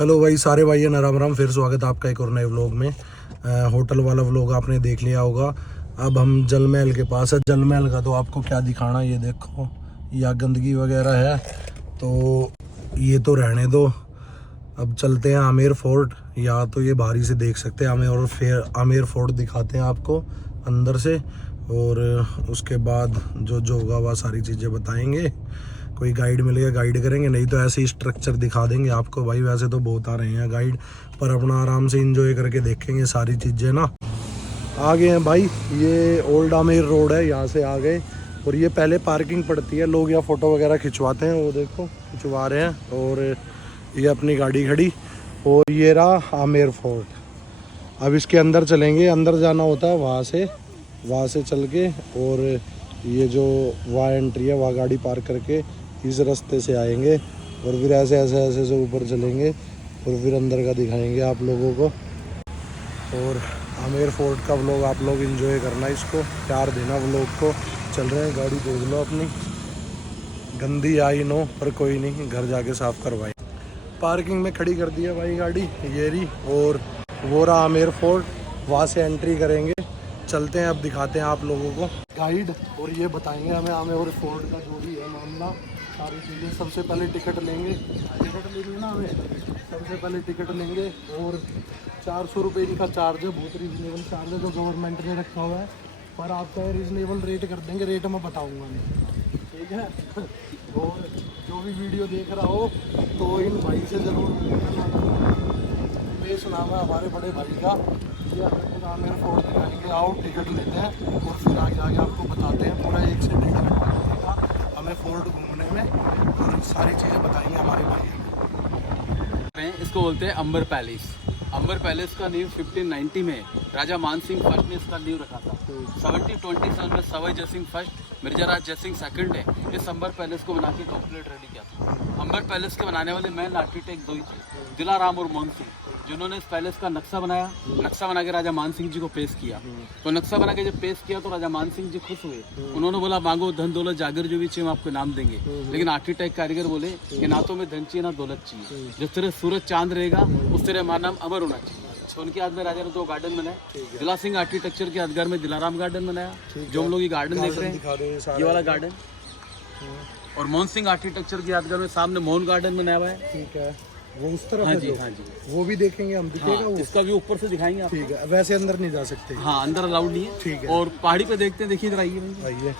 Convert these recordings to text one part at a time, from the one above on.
Hello भाई, सारे भाई राम राम। फिर स्वागत है आपका एक और नए व्लॉग में। होटल वाला व्लॉग आपने देख लिया होगा। अब हम जल महल के पास है। जल महल का तो आपको क्या दिखाना, ये देखो, या गंदगी वगैरह है तो ये तो रहने दो। अब चलते हैं आमेर फोर्ट। या तो ये बाहरी से देख सकते हैं आमेर फोर्ट दिखाते हैं आपको अंदर से, और उसके बाद जो होगा वह सारी चीज़ें बताएंगे। कोई गाइड मिलेगा गाइड करेंगे, नहीं तो ऐसे ही स्ट्रक्चर दिखा देंगे आपको। भाई वैसे तो बहुत आ रहे हैं गाइड, पर अपना आराम से एंजॉय करके देखेंगे सारी चीज़ें ना। आ गए हैं भाई, ये ओल्ड आमेर रोड है, यहाँ से आ गए। और ये पहले पार्किंग पड़ती है, लोग यहाँ फ़ोटो वगैरह खिंचवाते हैं, वो देखो खिंचवा रहे हैं। और ये अपनी गाड़ी खड़ी, और ये रहा आमेर फोर्ट। अब इसके अंदर चलेंगे, अंदर जाना होता है वहाँ से चल के, और ये जो वहाँ एंट्री है वहाँ गाड़ी पार्क करके इस रास्ते से आएंगे, और फिर ऐसे से ऊपर चलेंगे, और फिर अंदर का दिखाएंगे आप लोगों को। और आमेर फोर्ट का व्लॉग आप लोग एंजॉय करना, इसको प्यार देना व्लॉग को। चल रहे हैं, गाड़ी देख लो अपनी, गंदी आई नो, पर कोई नहीं, घर जाके साफ़ करवाई। पार्किंग में खड़ी कर दी है भाई गाड़ी, ये रही। और वो रहा आमेर फोर्ट, वहाँ से एंट्री करेंगे। चलते हैं, अब दिखाते हैं आप लोगों को गाइड, और ये बताएंगे हमें आमेर फोर्ट का जो भी है मामला, सारी चीज़ें। सबसे पहले टिकट लेंगे ना हमें, सबसे पहले टिकट लेंगे। और 400 रुपये इनका चार्ज है, बहुत रीजनेबल चार्ज है जो गवर्नमेंट ने रखा हुआ है। पर आपका रीजनेबल रेट कर देंगे, रेट मैं बताऊँगा नहीं, ठीक है। और जो भी वीडियो देख रहा हो तो इन भाई से ज़रूर बेस नाम है हमारे बड़े भाई का। ये हमें आमेर फोर्ट दिखाएंगे, आओ टिकट लेते हैं, और फिर आगे आपको बताते हैं। पूरा 1 से 1.5 घंटा लगेगा हमें फोर्ट घूमने में, और सारी चीज़ें बताएंगे हमारे भाई। इसको बोलते हैं अंबर पैलेस। अंबर पैलेस का नींव 1590 में राजा मान सिंह फर्स्ट ने इसका नींव रखा था। 1727 में सवाई जय सिंह फर्स्ट, मिर्जा राज जय सिंह सेकंड ने इस अंबर पैलेस को बना के कंप्लीट रेडी किया था। अंबर पैलेस के बनाने वाले मेन आर्किटेक्ट दो ही थे, दिलाराम और मोहन सिंह, जिन्होंने इस पैलेस का नक्शा बनाया। नक्शा बना के राजा मान सिंह जी को पेश किया। तो नक्शा बना के जब पेश किया तो राजा मान सिंह जी खुश हुए। उन्होंने बोला, मांगो धन दौलत जागर जो भी चाहिए हम आपको नाम देंगे। लेकिन आर्किटेक्ट कारीगर बोले कि ना तो में धन चाहिए ना दौलत चाहिए, जिस तरह सूरज चांद रहेगा उस तरह हमारा नाम अमर होना चाहिए। तो उनके याद में राजा ने 2 गार्डन बनाए। दिला सिंह आर्किटेक्चर के यादगार में दिलाराम गार्डन बनाया, जो हम लोग ये गार्डन देख रहे हैं, ये वाला गार्डन। और मोहन सिंह आर्किटेक्चर के यादगार में सामने मोहन गार्डन बनाया हुआ है, ठीक है। वो उस तरफ हाँ है जी, हाँ जी, वो भी देखेंगे हम, दिखेगा हाँ, वो, इसका भी ऊपर से दिखाएंगे आप। ठीक है। वैसे अंदर नहीं जा सकते, हाँ अंदर अलाउड नहीं है, ठीक है। और पहाड़ी पे देखते हैं, देखिए इधर आइए। आइए,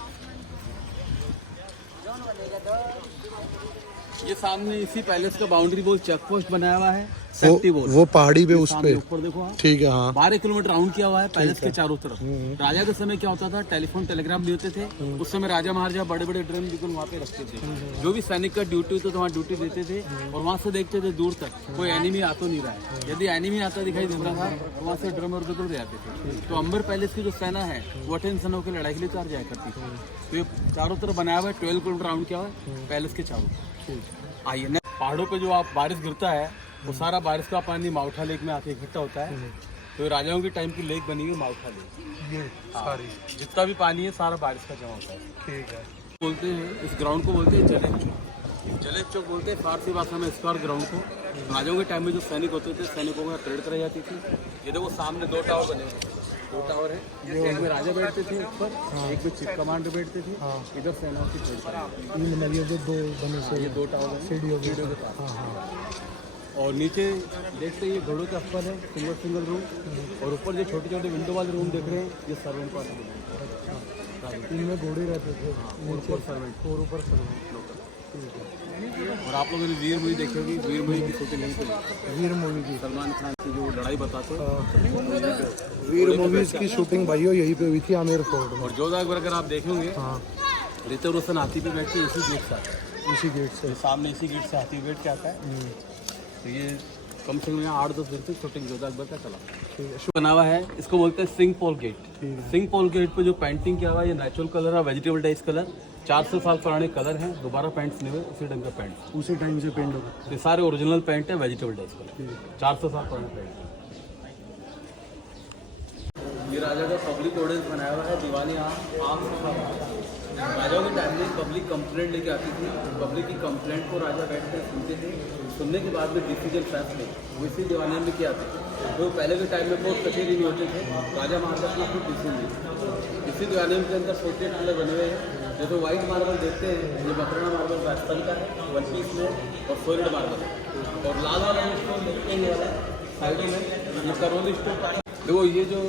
ये सामने इसी पैलेस का बाउंड्री वॉल चेक पोस्ट बनाया हुआ है, वो पहाड़ी पे उस पे, ऊपर देखो, ठीक है। हाँ, 12 किलोमीटर राउंड किया हुआ है पैलेस के चारों तरफ। राजा के समय क्या होता था, टेलीफोन टेलीग्राम नहीं होते थे उस समय। राजा महाराजा बड़े बड़े ड्रम बिल्कुल वहाँ पे रखते थे। जो भी सैनिक का ड्यूटी होता था वहाँ ड्यूटी देते थे, और वहाँ से देखते थे दूर तक कोई एनिमी आ तो नहीं रहा है। यदि एनिमी आता दिखाई दे रहा था तो वहाँ से ड्रम और बिल्कुल दे आते थे। तो अंबर पैलेस की जो सेना है वो 8 सेनाओं की लड़ाई के लिए तैयार जाया करती थी। तो ये चारों तरफ बनाया हुआ है, 12 किलोमीटर राउंड किया हुआ है पैलेस के चारों। आइए, पहाड़ों पे जो आप बारिश गिरता है वो सारा बारिश का पानी माउठा लेक में आके इकट्ठा होता है। तो राजाओं के टाइम की लेक बनी हुई माउठा लेक, ये सारी जितना भी पानी है सारा बारिश का जमा होता है, ठीक है। बोलते हैं इस ग्राउंड को बोलते हैं जलेब चौक। जलेब चौक बोलते हैं फारसी भाषा में स्क्वायर ग्राउंड को। राजाओं के टाइम में जो सैनिक होते थे, सैनिकों को परेड कराई जाती थी। ये देखो सामने 2 टावर बने हुए, 2 टावर है, एक में राजा बैठते थे ऊपर, एक में चीफ कमांडर बैठते थे, इधर सेना की परेड कराई। ये जो 2 बने से, ये 2 टावर है सीढ़ियों के पास। और नीचे देखते हैं ये घोड़ों का अफर है, सिंगल रूम। और ऊपर जो छोटे छोटे विंडो वाले रूम देख रहे हैं, ये सर्वेंट पास है। इनमें घोड़े रहते थे, और ऊपर सर्वेंट, और ऊपर सर्वेंट। और आप लोगों ने वीर मूवी देखी होगी, वीर मूवी की शूटिंग नहीं थी, वीर मूवी की, सलमान खान की जो लड़ाई बताते हैं, वीर मूवीज की शूटिंग भाई यहीं पे हुई थी आमेर फोर्ट में। और जोधा अकबर अगर आप देखेंगे, हाँ, ऋतिक रोशन हाथी पे बैठ के इसी गेट से आता है, इसी गेट से, सामने इसी गेट से हाथी बैठ के आता है। तो ये कम से कम यहाँ 8-10 दिन से शूटिंग जोधा अकबर का चला, ठीक है। बना हुआ है, इसको बोलते हैं सिंह पॉल गेट। सिंह पॉल गेट पे जो पेंटिंग किया हुआ है, ये नेचुरल कलर है, वेजिटेबल डाइस कलर, 400 साल पुराने कलर हैं, दोबारा पेंट्स नहीं हुए, उसी ढंग का पेंट, उसी टाइम से पेंट होगा। ये सारे ओरिजिनल पेंट है, वेजिटेबल डाइस कलर, 400 साल पुराने पेंट। ये राजा का पब्लिक ऑडियंस बनाया हुआ है, दिवाली आम राजाओं के टाइम में पब्लिक कंप्लेंट लेके आती थी, पब्लिक की कंप्लेंट को राजा बैठ कर सुनते थे, सुनने के बाद में डिसीजन फैसले वो इसी दीवाने में किया था। तो पहले के टाइम में बहुत कचहरी नहीं होते थे, राजा महाराजा अपना खुद डिसीजन इसी दीवाने के अंदर सोकेट वाले बने हुए हैं। जैसे वाइट मार्बल देखते हैं, ये मकराना मार्बल राजस्थान का है, वन पीस में, और सोलिड मार्बल है। और लाल वाला स्टोन देखते हैं, ये वाला साइडों में ये करौली स्टोन। देखो ये जो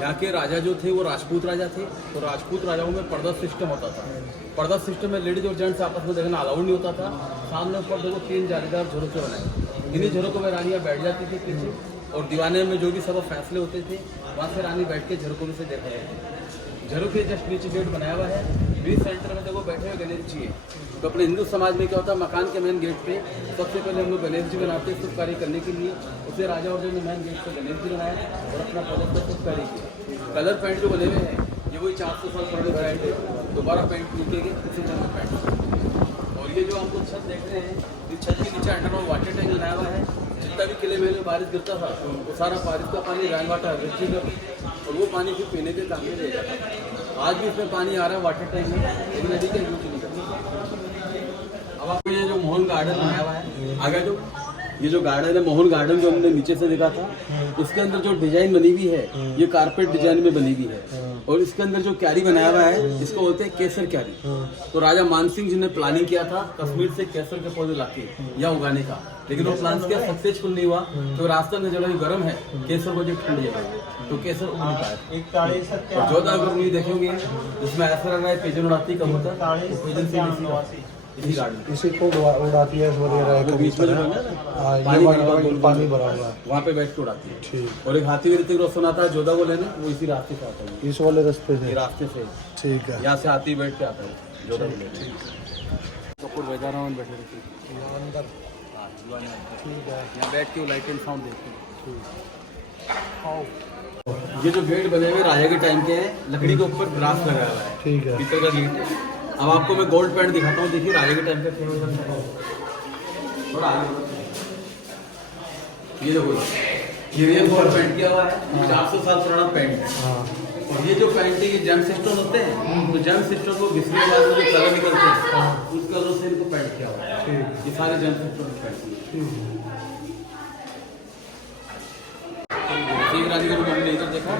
यहाँ के राजा जो थे वो राजपूत राजा थे, तो राजपूत राजाओं में पर्दा सिस्टम होता था। पर्दा सिस्टम में लेडीज और जेंट्स आपस में देखना अलाउड नहीं होता था। सामने ऊपर देखो 3 जालीदार झरोखे बनाए, इन्हीं झरोकों में रानियाँ बैठ जाती थी पीछे, और दीवाने में जो भी सब फैसले होते थे वहाँ से रानी बैठ के झरोकों में से देखा जाती थी। झरोखे जस्ट नीचे गेट बनाया हुआ है, बीच सेंटर में देखो बैठे हुए गणेश जी है। तो अपने हिंदू समाज में क्या होता है, मकान के मेन गेट पे सबसे पहले हम लोग गणेश जी बनाते हैं शुभ कार्य करने के लिए। उसे राजा और ने मेन गेट पे गणेश जी बनाया और अपना कलर का शुभ कार्य किया। कलर पेंट जो बने हुए हैं ये वही 400 साल पुराने पेंट है, दोबारा पेंट निकलेंगे उसी जगह पेंट। और ये जो हम लोग छत देख रहे हैं, इस छत के नीचे अंडरग्राउंड वाटर टैंक लगाया हुआ है। जितना भी किले में बारिश गिरता था वो सारा बारिश का पानी रैन वाटर हार्वेस्टिंग का, और वो पानी फिर पीने के काम में ले जाता है। आज भी इसमें पानी आ रहा है वाटर टैंक में, लेकिन नदी का यूज नहीं करता। अब आपको ये जो मोहन गार्डन बनाया हुआ है, आगे जो ये जो गार्डन है मोहन गार्डन जो हमने नीचे से देखा था, इसके अंदर जो डिजाइन बनी हुई है ये कारपेट डिजाइन में बनी हुई है। और इसके अंदर जो क्यारी बनाया हुआ है इसको बोलते हैं केसर क्यारी। तो राजा मानसिंह जी ने प्लानिंग किया था कश्मीर से केसर के पौधे लाके या उगाने का, लेकिन वो प्लान किया सक्सेसफुल नहीं हुआ। तो राजस्थान में जगह गर्म है, केसर को जो ठंड जगह है, तो केसर उग नहीं पाया। और 14 अगर मूवी देखोगे जिसमें ऐसा लग रहा है पिजन उड़ाती कबूतर, इसी को उड़ाती है वगैरह, बीच में पानी भरा हुआ है वहाँ पे बैठ के उड़ाती है। ठीक। और एक हाथी भी ऋतिक रोशन आता है जोधा को लेने, वो इसी रास्ते से आता है, इस वाले रास्ते से, ये रास्ते से। ठीक है, यहाँ से हाथी बैठ के आता है जोधा को लेने। कपूर वैदारावन बैठे रहते हैं अंदर, ठीक है, यहाँ बैठ के वो लाइट एंड साउंड देखते हैं। ये जो गेट बने हुए राजा के टाइम के हैं, लकड़ी के ऊपर ग्रास लगाया हुआ है, ठीक है। पीतल का गेट है। अब आपको मैं गोल्ड पेंट दिखाता हूँ, देखिए राजा के टाइम पे थोड़ा आगे, ये देखो ये रियल गोल्ड पेंट किया हुआ है, 400 साल पुराना पेंट है। और ये जो पेंट है ये जेम सिस्टम होते हैं, तो जेम सिस्टम को घिसने के बाद जो कलर निकलते हैं उस कलर से इनको पेंट किया हुआ है। ये सारे जेम सिस्टम पेंट एक रानी का रूम हमने इधर देखा,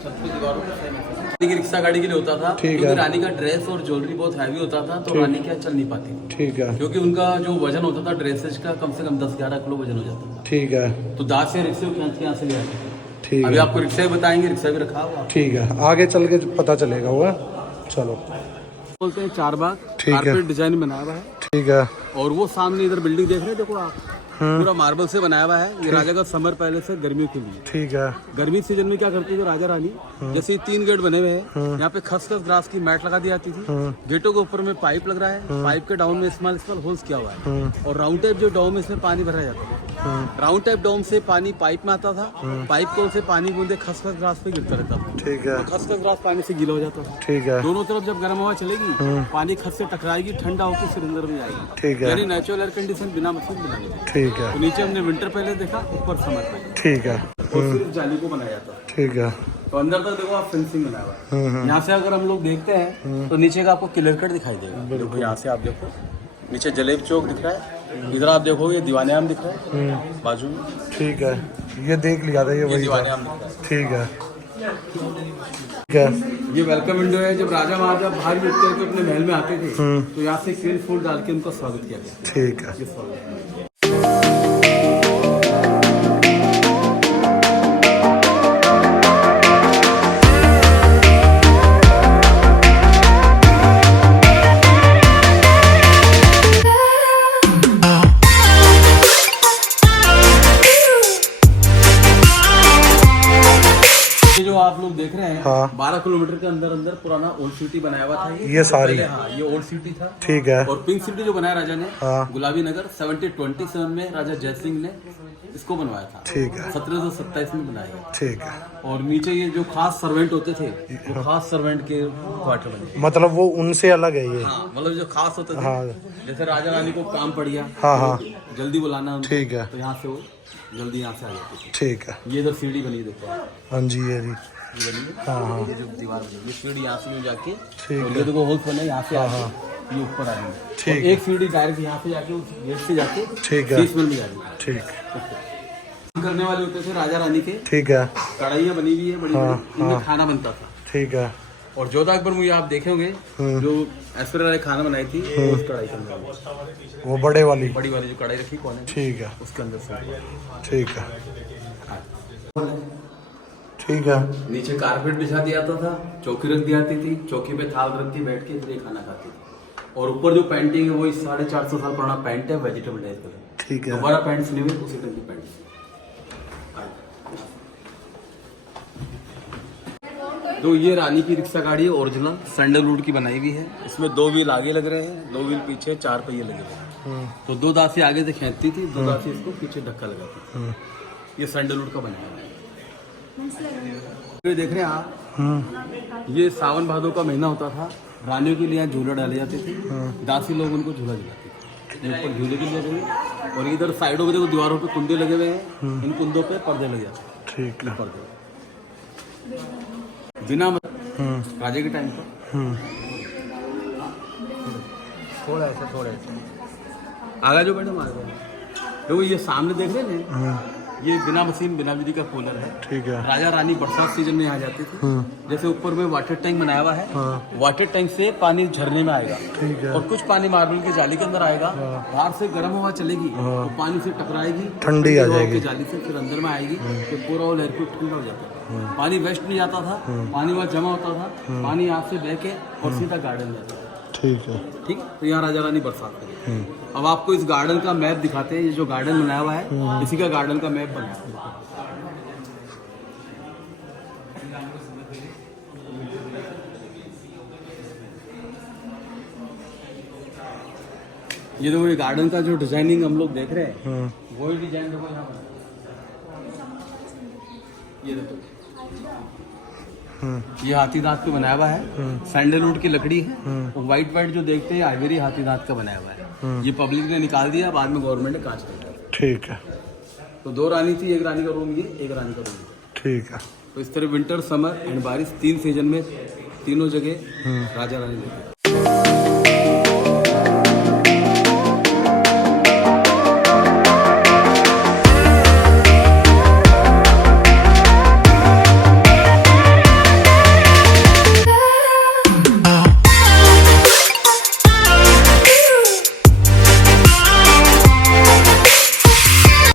छत पे दीवारों पे रिक्शा गाड़ी के लिए होता था, क्योंकि रानी का ड्रेस और ज्वेलरी बहुत हैवी होता था, तो रानी क्या चल नहीं पाती थी, ठीक है, क्योंकि उनका जो वजन होता था ड्रेसेज का कम से कम 10-11 किलो वजन हो जाता था, ठीक है। तो दाद से रिक्शे को यहाँ से ले आते थे। ठीक अभी है, आपको रिक्शा भी बताएंगे, रिक्शा भी रखा हुआ, ठीक है, आगे चल के पता चलेगा हुआ। चलो, बोलते हैं 4 बाग, ठीक है, कारपेट डिजाइन बनाया हुआ है, ठीक है। और वो सामने इधर बिल्डिंग देख रहे हैं, देखो आप पूरा मार्बल से बनाया हुआ है। ये राजा का समर पैलेस है गर्मियों के लिए, ठीक है। गर्मी सीजन में क्या करते थे राजा रानी, जैसे 3 गेट बने हुए हैं, यहाँ पे खसखस ग्रास की मैट लगा दी जाती थी। गेटों के ऊपर में पाइप लग रहा है, पाइप के डाउन में स्मॉल होल्स किया हुआ है, और राउंड टाइप जो डोम है इसमें पानी भरा जाता था। राउंड टाइप डोम से पानी पाइप में आता था, पाइप को से पानी बूंदे खसखस ग्रास पे गिरता रहता था, ठीक है, तो खसखस ग्रास पानी से गीला हो जाता था, ठीक है। दोनों तरफ जब गर्म हवा चलेगी पानी खस से टकराएगी, ठंडा होकर सिलेंडर में जाएगी, ठीक है, यानी नेचुरल एयर कंडीशन बिना मशीन बनाएगी। ठीक है, तो नीचे हमने विंटर पहले देखा, ऊपर समर पहले, ठीक है, और सिर्फ जाली को बनाया जाता है। ठीक है। तो अंदर तक देखो आप फेंसिंग बनाया हुआ है। यहाँ से अगर हम लोग देखते हैं तो नीचे का आपको क्लियर कट दिखाई देगा। देखो यहाँ से आप देखो नीचे जलेब चौक दिख रहा है, इधर आप देखो ये दीवाने आम दिख रहा है बाजू में, ठीक है, ये देख लिया था, ये वही दीवाने था। आम दिख रहा है। ठीक है, ठीक है। ये वेलकम विंडो है, जब राजा महाराजा बाहर भी उतर के अपने महल में आते थे तो यहाँ से ग्रीन फूल डाल के उनका स्वागत किया गया। ठीक है। ये स्वागत जो आप लोग देख रहे हैं, हाँ। 12 किलोमीटर के अंदर अंदर पुराना ओल्ड सिटी बनाया हुआ था। ये सारी, हाँ, ये ओल्ड सिटी था, ठीक है। और पिंक सिटी जो बनाया राजा ने, हाँ। गुलाबी नगर 1727 में राजा जय सिंह ने इसको बनवाया था, ठीक है, 1727 में बनाया गया। ठीक है। और नीचे ये जो खास सर्वेंट होते थे, वो खास सर्वेंट के क्वार्टर बने, मतलब वो उनसे अलग है ये। हाँ, मतलब जो खास होते थे, हाँ। जैसे राजा रानी को काम पड़ गया, हाँ, हाँ, जल्दी बुलाना उनको, ठीक है, तो यहाँ से वो जल्दी यहाँ से आ जाती थी। ठीक है। ये इधर सीढ़ी बनी देखो, हाँ जी ये जी ये बनी है। हाँ हाँ ये जो दीवार बनी ये सीढ़ी यहाँ से जाके ठीक और है। ये देखो होल्स बने यहाँ से आके ये ऊपर आ रही है। ठीक और है। एक सीढ़ी डायरेक्ट यहाँ से जाके उस गेट से जाके ठीक है। बेसमेंट में जा रही है। ठीक करने वाले होते थे राजा रानी के, ठीक है। कढ़ाइयाँ बनी हुई है बड़ी हाँ, बड़ी, इनमें हाँ। खाना बनता था। ठीक है। और जोधा अकबर मूवी आप देखे होंगे, जो ऐश्वर्या राय खाना बनाई थी वो उस कढ़ाई के अंदर, वो बड़े वाली बड़ी वाली जो कढ़ाई रखी कौन है ठीक है। उसके अंदर से। ठीक है। ठीक है। नीचे कारपेट बिछा दिया जाता था, चौकी रख दी जाती थी, चौकी पे थाल रख के बैठ के फिर ये खाना खाती थी। और ऊपर जो पेंटिंग है वो 450 साल पुराना पेंट है, वेजिटेबल टाइप का। ठीक है। दोबारा पेंट्स नहीं हुए उसी टाइप की पेंट। तो ये रानी की रिक्शा गाड़ी है ओरिजिनल, सैंडलवुड की बनाई हुई है। इसमें 2 व्हील आगे लग रहे हैं, 2 व्हील पीछे, 4 पहिए लगे हुए हैं। तो 2 दांत आगे से खींचती थी, 2 दांत इसको पीछे धक्का लगाती थी। ये सैंडलवुड का बनाया है। ये देख रहे हैं आप, ये सावन भादो का महीना होता था, रानियों के लिए यहाँ झूला डाले जाते थे, दासी लोग उनको झूला झुलाते थे। ऊपर झूले के लिए लगे और इधर साइडों पे देखो दीवारों पे कुंदे लगे हुए हैं, इन कुंदों पे पर्दे लगे जाते हैं। ठीक है। पर्दे बिना राजे के टाइम पर थोड़ा ऐसा आगा जो मैडम आगे देखो, ये सामने देख रहे हैं, ये बिना मशीन बिना बिजली का कूलर है। ठीक है। राजा रानी बरसात सीजन में आ जाते थे। जैसे ऊपर में वाटर टैंक बनाया हुआ है, वाटर टैंक से पानी झरने में आएगा। ठीक है। और कुछ पानी मार्बल की जाली के अंदर आएगा, बाहर से गर्म हवा चलेगी तो पानी से टकराएगी, ठंडी आ हवा जाएगी। की जाली से फिर अंदर में आएगी, फिर पूरा वो लहर ठंडा हो जाता है। पानी वेस्ट नहीं जाता था, पानी वहाँ जमा होता था, पानी यहाँ से बह के और सीधा गार्डन जाता था। ठीक है। ठीक, तो यहाँ राजा रानी बरसात करें। अब आपको इस गार्डन का मैप दिखाते हैं। ये जो गार्डन बनाया हुआ है, इसी का गार्डन का मैप बनाया है। ये देखो, ये गार्डन का जो डिजाइनिंग हम लोग देख रहे हैं, वही डिजाइन देखो यहाँ पर। ये देखो, ये हाथी दांत पे बनाया हुआ है, सैंडलवुड की लकड़ी है। और व्हाइट जो देखते हैं आइवरी हाथी दांत का बनाया हुआ है। ये पब्लिक ने निकाल दिया, बाद में गवर्नमेंट ने कांच कर दिया। ठीक है। तो 2 रानी थी, एक रानी का रूम ये, एक रानी का रूम ये। ठीक है। तो इस तरह विंटर, समर एंड बारिश 3 सीजन में तीनों जगह राजा रानी रहते।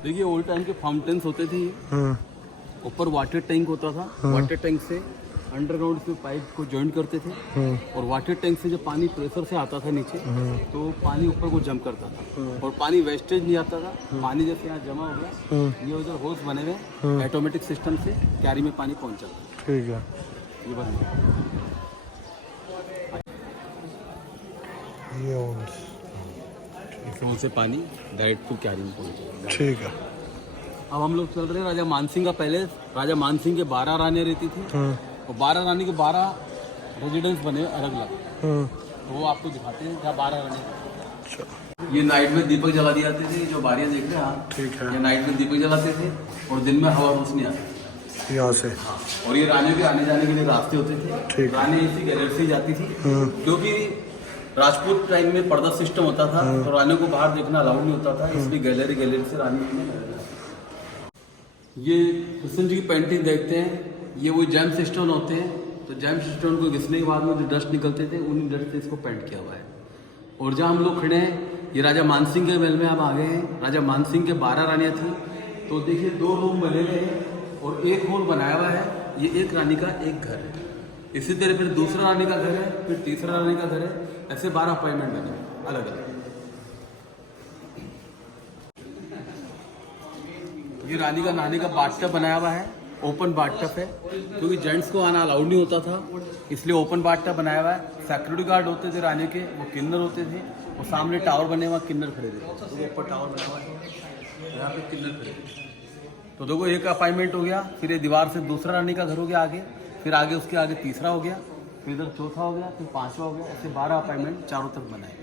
देखिए ओल्ड टाइम के फाउंटेन्स होते थे, ऊपर वाटर टैंक होता था, वाटर टैंक से अंडरग्राउंड के पाइप को जॉइंट करते थे। और वाटर टैंक से जब पानी प्रेशर से आता था नीचे, तो पानी ऊपर को जम करता था और पानी वेस्टेज नहीं आता था। पानी जैसे यहाँ जमा हो गया, ये उधर होस बने हुए, ऑटोमेटिक सिस्टम से कैरी में पानी पहुँच जाता। ठीक है। ये बन ये फोन से पानी डायरेक्ट टू कैरी में पहुँचेगा। ठीक है। अब हम लोग चल रहे हैं राजा मानसिंह का पैलेस। राजा मानसिंह के 12 रानियाँ रहती थी और 12 रानी के 12 रेजिडेंस बने अलग अलग। तो वो आपको दिखाते हैं जहाँ 12 रानी। ये नाइट में दीपक जला दिए जाते थे, जो बारियाँ देख रहे हैं आप। ठीक है। ये नाइट में दीपक जलाते थे और दिन में हवा रोशनी आती थी यहाँ से। और ये रानियों के आने जाने के लिए रास्ते होते थे। ठीक। रानी इसी गैलरी से जाती थी, क्योंकि राजपूत टाइम में पर्दा सिस्टम होता था, तो रानियों को बाहर देखना अलाउड नहीं होता था, इसलिए गैलरी से रानी। ये कृष्ण जी की पेंटिंग देखते हैं, ये वही जेम्स स्टोन होते हैं। तो जेम्स स्टोन को घिसने के बाद में जो डस्ट निकलते थे, उन्हीं डस्ट से इसको पेंट किया हुआ है। और जहाँ हम लोग खड़े हैं, ये राजा मानसिंह के महल में आप आ गए हैं। राजा मानसिंह के 12 रानियाँ थी। तो देखिए 2 रूम बने हुए हैं और एक हॉल बनाया हुआ है। ये एक रानी का एक घर है। इसी तरह फिर दूसरा रानी का घर है, फिर तीसरा रानी का घर है, ऐसे 12 अपार्टमेंट बने अलग अलग। ये रानी का नहाने का बाथटब बनाया हुआ है, ओपन बाथटब है, क्योंकि जेंट्स को आना अलाउड नहीं होता था, इसलिए ओपन बाथटब बनाया हुआ है। सिक्योरिटी गार्ड होते थे रानी के, वो किन्नर होते थे और सामने टावर बने हुआ किन्नर खड़े थे। तो वो ऊपर टावर बना हुआ है, यहाँ पे किन्नर खड़े थे। तो देखो एक अपार्टमेंट हो गया, फिर ये दीवार से दूसरा रानी का घर हो गया आगे, फिर आगे उसके आगे तीसरा हो गया, फिर इधर चौथा हो गया, फिर 5वां हो गया, ऐसे 12 अपार्टमेंट चारों तरफ बनाए।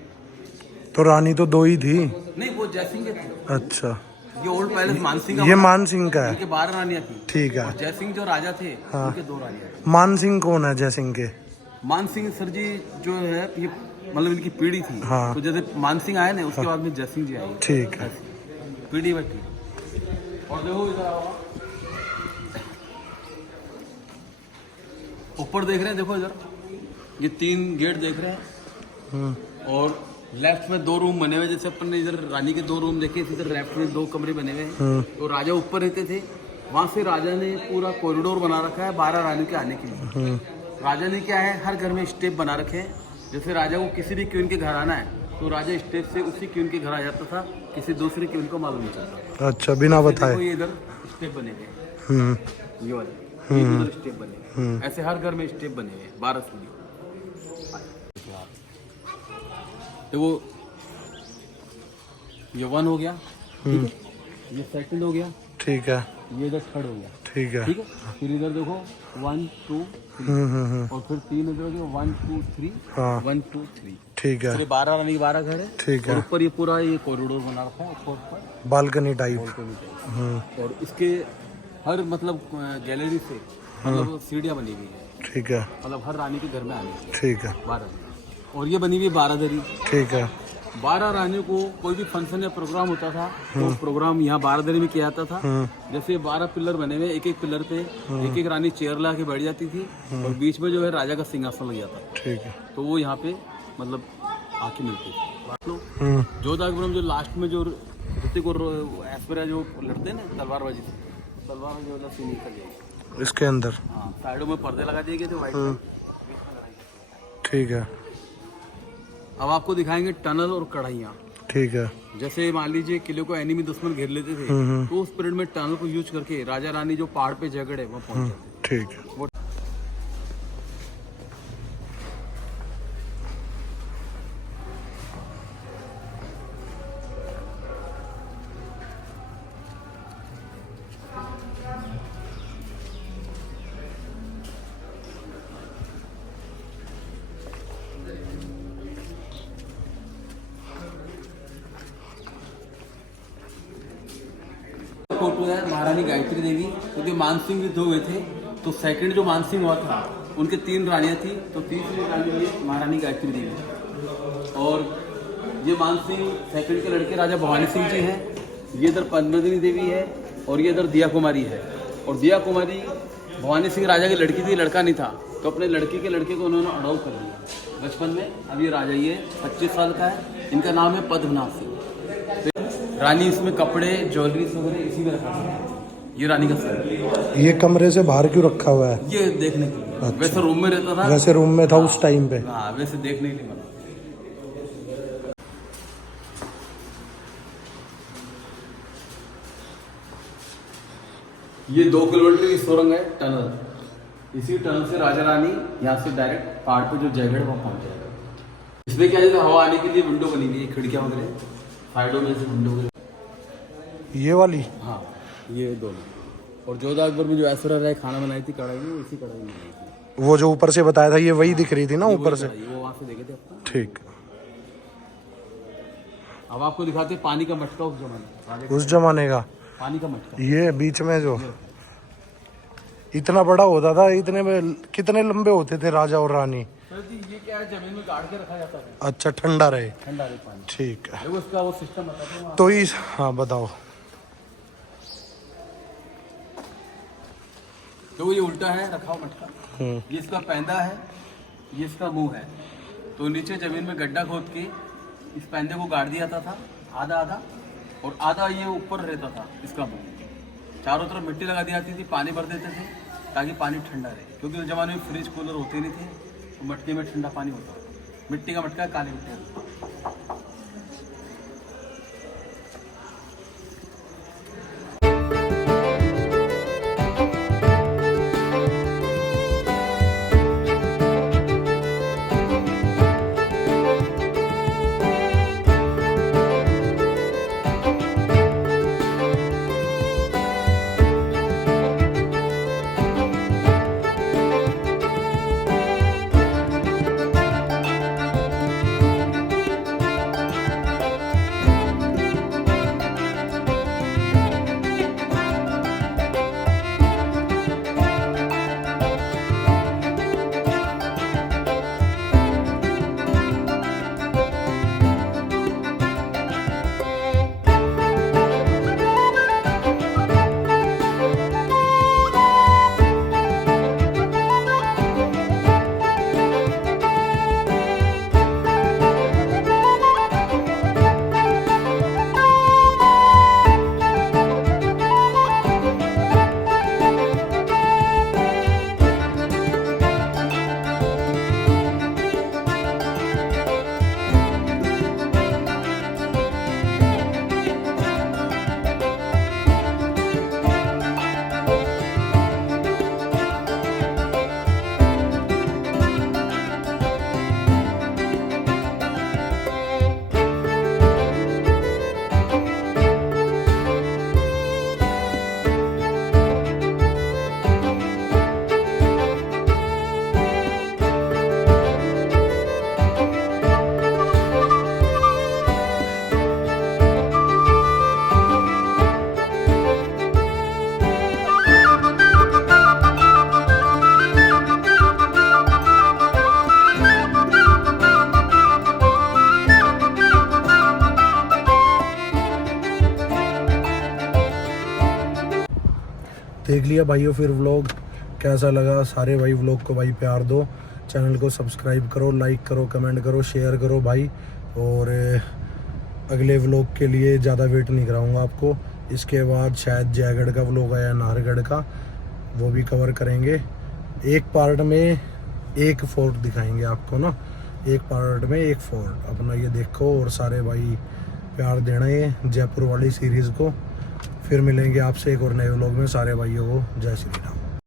तो रानी तो 2 ही थी। नहीं, वो जयसिंह के थे। अच्छा। ये ओल्ड पैलेस मानसिंह का ये बना। मान सिंह का है। इनके 12 रानियां थी। ठीक है। और जय सिंह जो राजा थे हाँ। उनके 2 रानियां थी। मान सिंह कौन है जय सिंह के? मान सिंह सर जी जो है ये मतलब इनकी पीढ़ी थी। हाँ। तो जैसे मान सिंह आए ना उसके बाद में जय सिंह जी आए। ठीक है। पीढ़ी बैठी। और देखो इधर आओ। ऊपर देख रहे हैं, देखो इधर ये 3 गेट देख रहे हैं। और लेफ्ट में 2 रूम बने हुए, जैसे अपन ने इधर रानी के 2 रूम देखे, इधर लेफ्ट में 2 कमरे बने हुए हैं। तो राजा ऊपर रहते थे, वहां से राजा ने पूरा कॉरिडोर बना रखा है 12 रानी के आने के लिए। राजा ने क्या है, हर घर में स्टेप बना रखे हैं। जैसे राजा को किसी भी क्वीन के घर आना है तो राजा स्टेप से उसी क्वीन के घर आ जाता था, किसी दूसरी क्वीन को मालूम नहीं चलता। अच्छा, बिना बताए। ये इधर स्टेप बने हुए, ये वाले इधर स्टेप बने, ऐसे हर घर में स्टेप बने हुए 12 सीढ़ी। तो वो ये 1 हो गया, ठीक है, ये सेकंड हो गया, ठीक है, ये इधर थर्ड हो गया, ठीक है, ठीक है। फिर इधर देखो 1 2 3 और फिर 3 इधर हो गया 1 2 3 हाँ 1 2 3। ठीक है, फिर 12 रानी 12 घर है, ठीक और है। ऊपर ये पूरा ये कॉरिडोर बना रखा है, ऊपर बालकनी टाइप। Balcony type. और इसके हर मतलब गैलरी से मतलब सीढ़ियाँ बनी हुई है, ठीक है, मतलब हर रानी के घर में आने की ठीक है, 12। और ये बनी हुई 12 दरी। ठीक है, 12 रानियों को कोई भी फंक्शन या प्रोग्राम होता था तो प्रोग्राम यहाँ 12 दरी में किया जाता था। जैसे 12 पिलर बने हुए, एक एक पिलर पे एक एक रानी चेयर ला के बैठ जाती थी, और बीच में जो है राजा का सिंहासन लग जाता। ठीक है। तो वो यहाँ पे मतलब आके मिलती थी। जोधा अकबरम जो लास्ट में जो ऋतिक और ऐश्वर्या जो लड़ते हैं ना तलवारबाजी से, तलवार में जो सीन निकल जाएगी इसके अंदर। हाँ, साइडों में पर्दे लगा दिए गए थे व्हाइट। ठीक है, अब आपको दिखाएंगे टनल और कढ़ाइयाँ। ठीक है, जैसे मान लीजिए किले को एनिमी दुश्मन घेर लेते थे, तो उस पीरियड में टनल को यूज करके राजा रानी जो पहाड़ पे जगड़ है वहाँ पहुंच जाते। ठीक है। वो फोटो है महारानी गायत्री देवी, क्योंकि मानसिंह युद्ध हुए थे तो सेकंड जो मानसिंह हुआ था उनके 3 रानियां थी, तो तीसरी रानी ये महारानी गायत्री देवी। और ये मानसिंह सेकंड के लड़के राजा भवानी सिंह जी हैं। ये इधर पद्मदिनी देवी है, और ये इधर दिया कुमारी है। और दिया कुमारी भवानी सिंह राजा की लड़की थी, लड़का नहीं था, तो अपने लड़की के लड़के को उन्होंने अडॉप्ट कर लिया बचपन में। अब ये राजा ये 25 साल का है, इनका नाम है पद्मनाभ सिंह। रानी इसमें कपड़े ज्वेलरी वगैरह इसी में रखा है। ये रानी का सर। ये कमरे से बाहर क्यों रखा हुआ है? ये देखने के लिए। अच्छा। वैसे रूम में रहता था, वैसे रूम में था उस टाइम पे। हाँ वैसे देखने के लिए बना। ये 2 किलोमीटर की सुरंग है, टनल। इसी टनल से राजा रानी यहाँ से डायरेक्ट पहाड़ पे जो जयगढ़ वहाँ पहुँच जाएगा। इसमें क्या है, हवा आने के लिए विंडो बनी हुई है, खिड़कियाँ वगैरह साइडों में से विंडो। ये वाली? हाँ ये दोनों। और जोधा अकबर में जो ऐश्वर्या राय खाना बनाई थी कढ़ाई में, उसी कढ़ाई में बनाई थी। वो जो ऊपर से बताया था, ये वही दिख रही थी ना ऊपर से? वो वहाँ से देखे थे अपना। ठीक। अब आपको दिखाते हैं पानी का मटका उस जमाने। उस जमाने का पानी का मटका। ये बीच में जो इतना बड़ा होता था, इतने में कितने लंबे होते थे राजा और रानी? सर जी ये क्या है, जमीन में गाड़ के रखा जाता है, अच्छा, ठंडा रहे। ठंडा रहे पानी। ठीक है। देखो उसका वो सिस्टम बताते हैं। तो इस, हाँ बताओ। तो ये उल्टा है रखा हुआ मटका। ये इसका पैंदा है, ये इसका मुंह है। तो नीचे जमीन में गड्ढा खोद के इस पैंदे को गाड़ दिया जाता था आधा आधा, और आधा ये ऊपर रहता था इसका मुंह। चारों तरफ मिट्टी लगा दी जाती थी, पानी भर देते थे ताकि पानी ठंडा रहे, क्योंकि उस जमाने में फ्रिज कूलर होते नहीं थे, तो मटके में ठंडा पानी होता था। मिट्टी का मटका, काली मिट्टी। देख लिया भाइयों फिर व्लॉग, कैसा लगा सारे भाई व्लॉग को भाई प्यार दो, चैनल को सब्सक्राइब करो, लाइक करो, कमेंट करो, शेयर करो भाई। और अगले व्लॉग के लिए ज़्यादा वेट नहीं कराऊंगा आपको, इसके बाद शायद जयगढ़ का व्लॉग आया, नाहरगढ़ का, वो भी कवर करेंगे। एक पार्ट में एक फोर्ट दिखाएंगे आपको ना, एक पार्ट में एक फोर्ट अपना, ये देखो। और सारे भाई प्यार देना ये जयपुर वाली सीरीज़ को। फिर मिलेंगे आपसे एक और नए व्लॉग में। सारे भाइयों को जय श्री राम।